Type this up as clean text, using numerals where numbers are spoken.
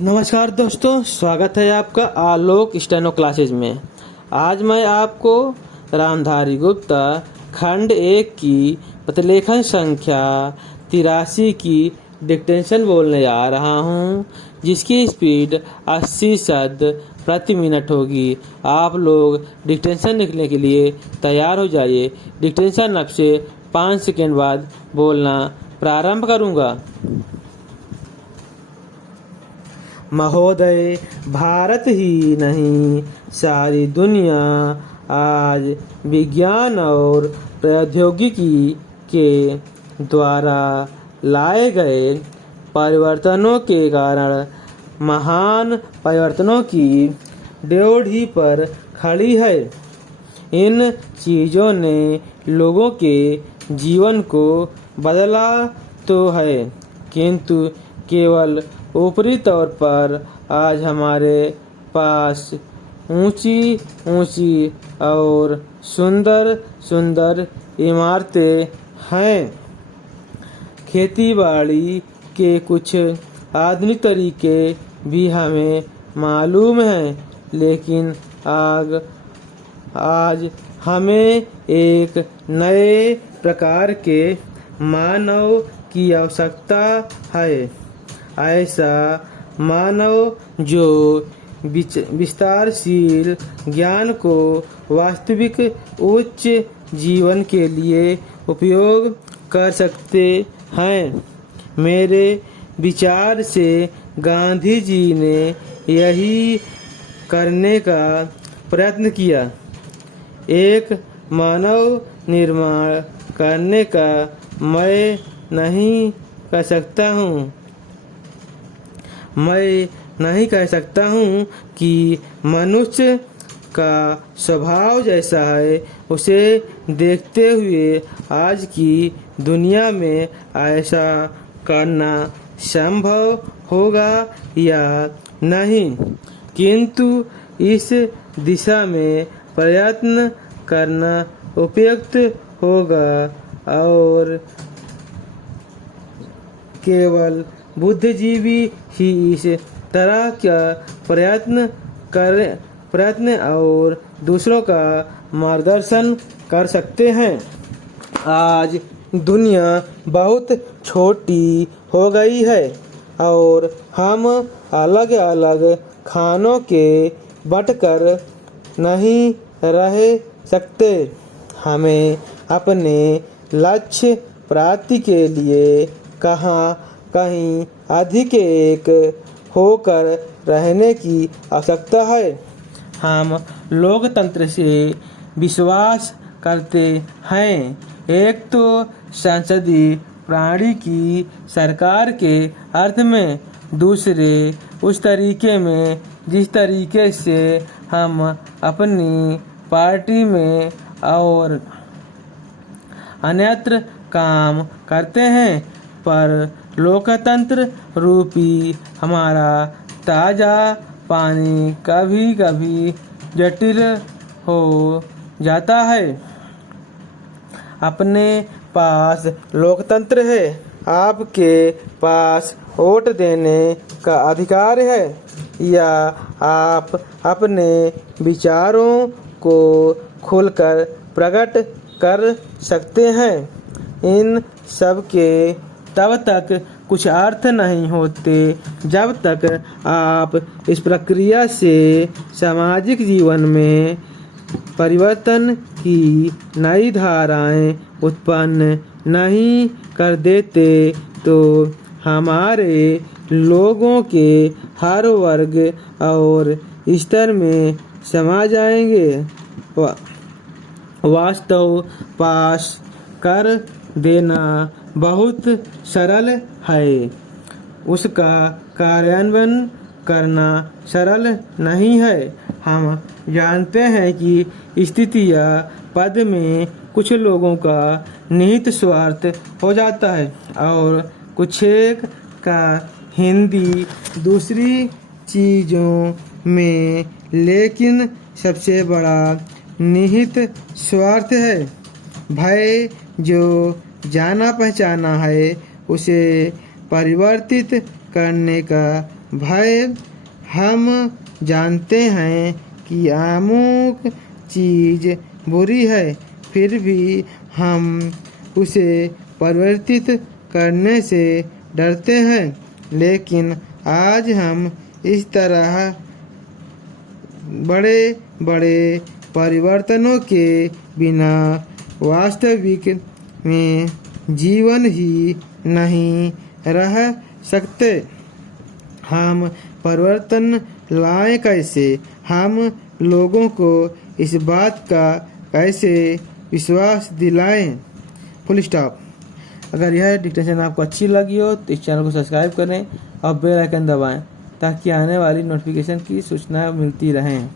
नमस्कार दोस्तों, स्वागत है आपका आलोक स्टेनो क्लासेज में। आज मैं आपको रामधारी गुप्ता खंड 1 की प्रतिलेखन संख्या 83 की डिक्टेशन बोलने जा रहा हूँ, जिसकी स्पीड 80 शब्द प्रति मिनट होगी। आप लोग डिक्टेशन लिखने के लिए तैयार हो जाइए। डिक्टेशन अब से 5 सेकेंड बाद बोलना प्रारंभ करूँगा। महोदय, भारत ही नहीं सारी दुनिया आज विज्ञान और प्रौद्योगिकी के द्वारा लाए गए परिवर्तनों के कारण महान परिवर्तनों की ड्योढ़ी पर खड़ी है। इन चीज़ों ने लोगों के जीवन को बदला तो है, किंतु केवल ऊपरी तौर पर। आज हमारे पास ऊंची ऊंची और सुंदर सुंदर इमारतें हैं। खेतीबाड़ी के कुछ आधुनिक तरीके भी हमें मालूम हैं, लेकिन आज हमें एक नए प्रकार के मानव की आवश्यकता है। ऐसा मानव जो विस्तारशील ज्ञान को वास्तविक उच्च जीवन के लिए उपयोग कर सकते हैं। मेरे विचार से गांधी जी ने यही करने का प्रयत्न किया। एक मानव निर्माण करने का मैं नहीं कह सकता हूँ कि मनुष्य का स्वभाव जैसा है, उसे देखते हुए आज की दुनिया में ऐसा करना संभव होगा या नहीं, किंतु इस दिशा में प्रयत्न करना उपयुक्त होगा और केवल बुद्धिजीवी ही इस तरह का प्रयत्न और दूसरों का मार्गदर्शन कर सकते हैं। आज दुनिया बहुत छोटी हो गई है और हम अलग अलग खानों के बंटकर नहीं रह सकते। हमें अपने लक्ष्य प्राप्ति के लिए कहीं अधिक एक होकर रहने की आवश्यकता है। हम लोकतंत्र से विश्वास करते हैं, एक तो संसदीय प्रणाली की सरकार के अर्थ में, दूसरे उस तरीके में जिस तरीके से हम अपनी पार्टी में और अन्यत्र काम करते हैं। पर लोकतंत्र रूपी हमारा ताज़ा पानी कभी कभी जटिल हो जाता है। अपने पास लोकतंत्र है, आपके पास वोट देने का अधिकार है, या आप अपने विचारों को खुलकर प्रकट कर सकते हैं। इन सब के तब तक कुछ अर्थ नहीं होते जब तक आप इस प्रक्रिया से सामाजिक जीवन में परिवर्तन की नई धाराएं उत्पन्न नहीं कर देते। तो हमारे लोगों के हर वर्ग और स्तर में समा जाएंगे। वास्तव पास कर देना बहुत सरल है, उसका कार्यान्वयन करना सरल नहीं है। हम जानते हैं कि स्थिति या पद में कुछ लोगों का निहित स्वार्थ हो जाता है और कुछ एक का हिंदी दूसरी चीज़ों में, लेकिन सबसे बड़ा निहित स्वार्थ है भय। जो जाना पहचाना है, उसे परिवर्तित करने का भय हम जानते हैं कि अमुक चीज़ बुरी है, फिर भी हम उसे परिवर्तित करने से डरते हैं। लेकिन आज हम इस तरह बड़े बड़े परिवर्तनों के बिना वास्तविक में जीवन ही नहीं रह सकते। हम परिवर्तन लाएं कैसे? हम लोगों को इस बात का कैसे विश्वास दिलाएं? Full stop. अगर यह डिक्टेशन आपको अच्छी लगी हो तो इस चैनल को सब्सक्राइब करें और बेल आइकन दबाएं ताकि आने वाली नोटिफिकेशन की सूचना मिलती रहें।